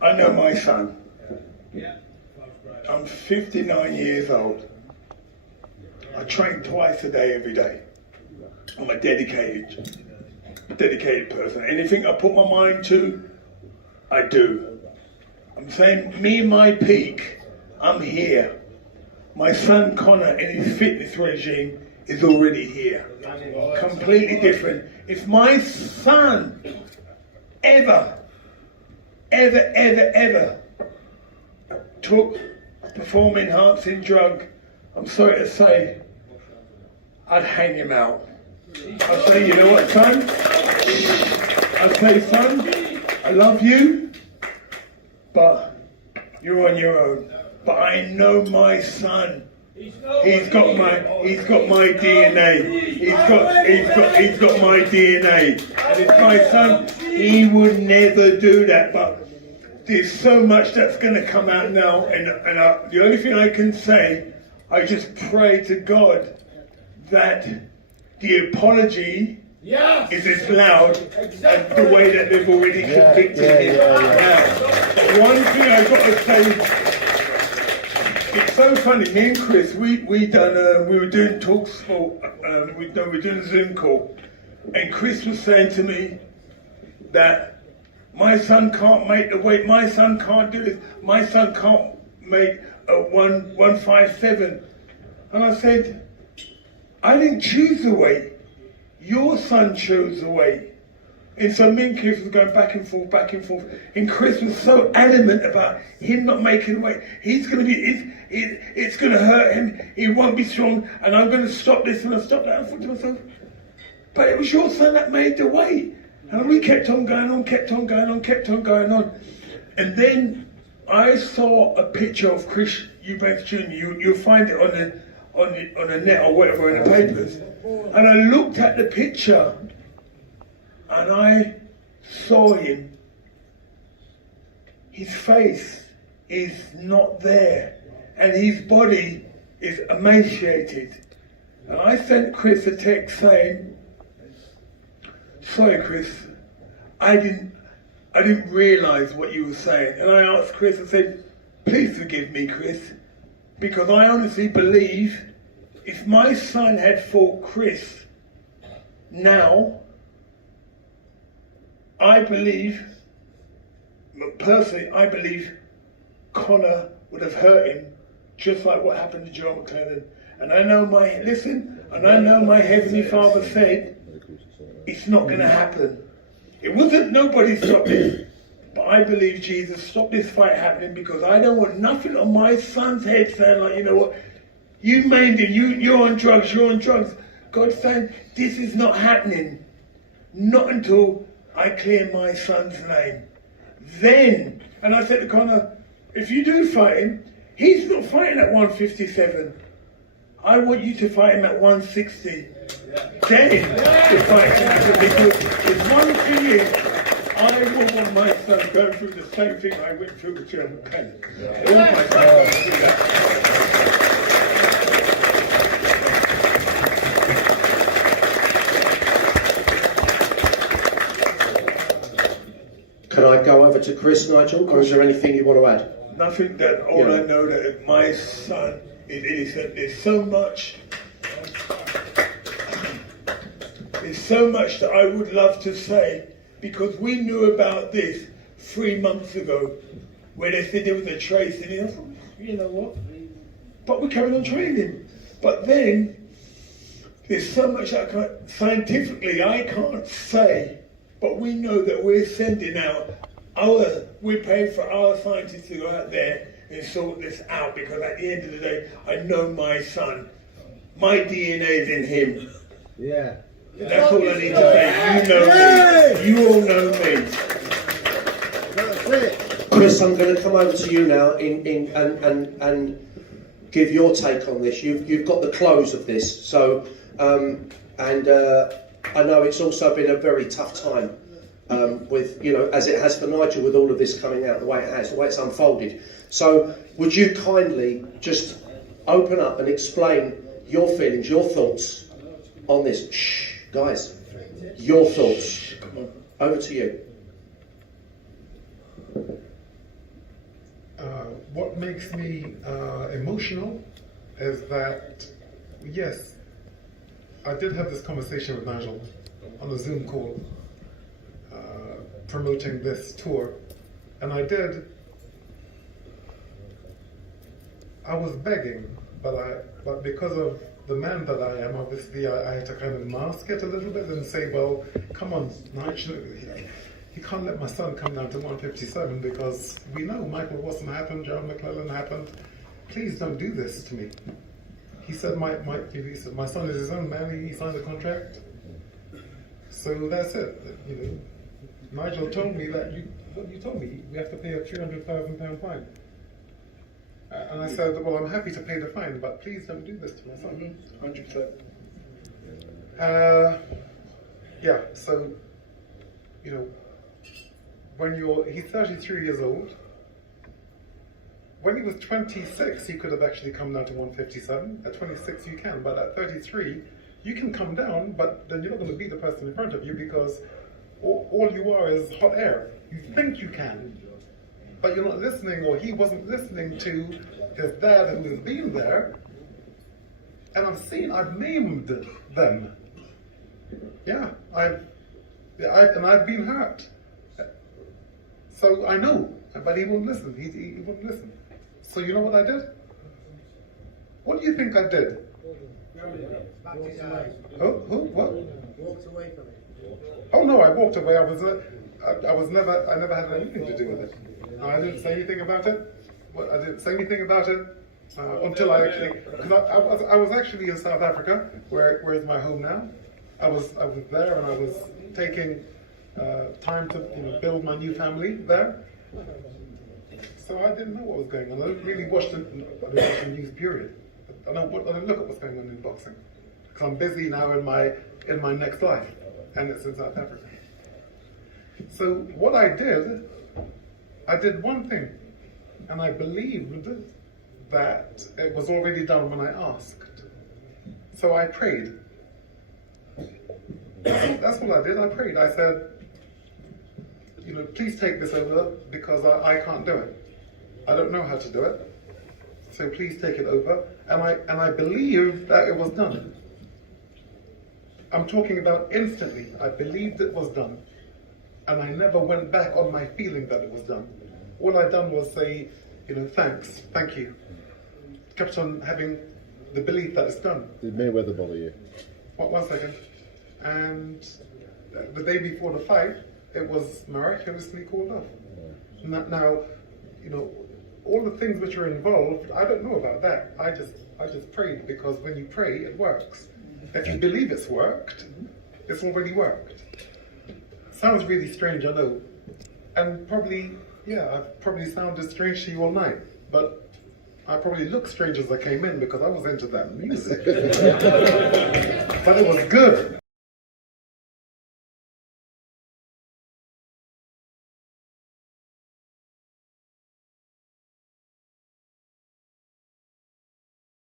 I know my son. I'm 59 years old. I train twice a day, every day. I'm a dedicated person. Anything I put my mind to, I do. I'm saying, me and my peak, I'm here. My son Conor in his fitness regime is already here. Completely different. If my son ever took performance-enhancing drug, I'm sorry to say, I'd hang him out. I'd say, you know what, son? I'd say, son, I love you, but you're on your own. But I know my son. He's got my DNA. He's got my DNA. And it's my son. He would never do that. But there's so much that's going to come out now, and the only thing I can say, I just pray to God that the apology is as loud as the way that they've already convicted him. Now, one thing I've got to say, it's so funny. Me and Chris, we were doing talk sport. We were doing a Zoom call, and Chris was saying to me that my son can't make the weight. My son can't do this. My son can't make a 157. And I said, I didn't choose the weight. Your son chose the weight. And so me and Chris was going back and forth. And Chris was so adamant about him not making the weight. He's going to be, it's going to hurt him. He won't be strong. And I'm going to stop this and I stop that. I thought to myself, but it was your son that made the weight. And we kept on going on. And then I saw a picture of Chris Eubank Jr. You'll find it on the net or whatever in the papers. And I looked at the picture and I saw him. His face is not there and his body is emaciated. And I sent Chris a text saying, sorry Chris, I didn't realise what you were saying. And I asked Chris, I said, please forgive me Chris, because I honestly believe if my son had fought Chris now, I believe Conor would have hurt him just like what happened to Joe McClellan. And I know my Heavenly Father said, it's not going to happen. It wasn't nobody stopped this, but I believe Jesus stopped this fight happening because I don't want nothing on my son's head saying like, you know what, you maimed him, you're on drugs. God's saying, this is not happening. Not until I clear my son's name. Then, and I said to Conor, if you do fight him, he's not fighting at 157. I want you to fight him at 160. Then the fight can happen, because there's one thing is, I wouldn't want my son going through the same thing I went through with German Benn. All my sons do that. Can I go over to Chris, Nigel, or is there anything you want to add? Nothing. That all I know that my son, there's so much that I would love to say, because we knew about this 3 months ago, where they said there was a trace in it. I thought, you know what? But we carried on training. But then there's so much scientifically I can't say. But we know that we're sending out we're paying for our scientists to go out there and sort this out, because at the end of the day, I know my son. My DNA is in him. Yeah. That's all I need to say. You know me. You all know me. That's it. Chris, I'm going to come over to you now and give your take on this. You've got the close of this, so I know it's also been a very tough time with, as it has for Nigel, with all of this coming out the way it has, the way it's unfolded. So would you kindly just open up and explain your feelings, your thoughts on this? Shh, guys, your thoughts. Over to you. What makes me emotional is that, yes, I did have this conversation with Nigel on a Zoom call promoting this tour, and I was begging, but because of the man that I am, obviously I had to kind of mask it a little bit and say, well, come on, Nigel, you can't let my son come down to 157 because we know Michael Watson happened, John McClellan happened. Please don't do this to me. He said, my son is his own man. He signed the contract. So that's it. You know, Nigel told me that what you told me, we have to pay a £300,000 fine. And I said, well, I'm happy to pay the fine, but please don't do this to my son. 100%. Yeah. So, you know, he's 33 years old. When he was 26, he could have actually come down to 157. At 26, you can, but at 33, you can come down, but then you're not going to beat the person in front of you because all you are is hot air. You think you can, but you're not listening, or he wasn't listening to his dad who has been there. And I've named them. Yeah, I've been hurt. So I know, but he wouldn't listen. He wouldn't listen. So you know what I did? What do you think I did? Who? What? Walked away from it. Oh no, I walked away. I never had anything to do with it. I didn't say anything about it. I didn't say anything about it until I actually, because I was actually in South Africa, where is my home now. I was there, and I was taking time to build my new family there. So I didn't know what was going on. I didn't really watch the news, period. I don't look at what's going on in boxing, because I'm busy now in my next life, and it's in South Africa. So what I did one thing, and I believed that it was already done when I asked. So I prayed. That's what I did. I prayed. I said, please take this over because I can't do it. I don't know how to do it. So please take it over. And I believe that it was done. I'm talking about instantly. I believed it was done. And I never went back on my feeling that it was done. All I done was say, thanks, thank you. Kept on having the belief that it's done. Did Mayweather bother you? One second. And the day before the fight, it was miraculously called off. Now, all the things which are involved, I don't know about that. I just prayed, because when you pray, it works. If you believe it's worked, it's already worked. Sounds really strange, I know. And probably, I've probably sounded strange to you all night, but I probably looked strange as I came in because I was into that music. But it was good.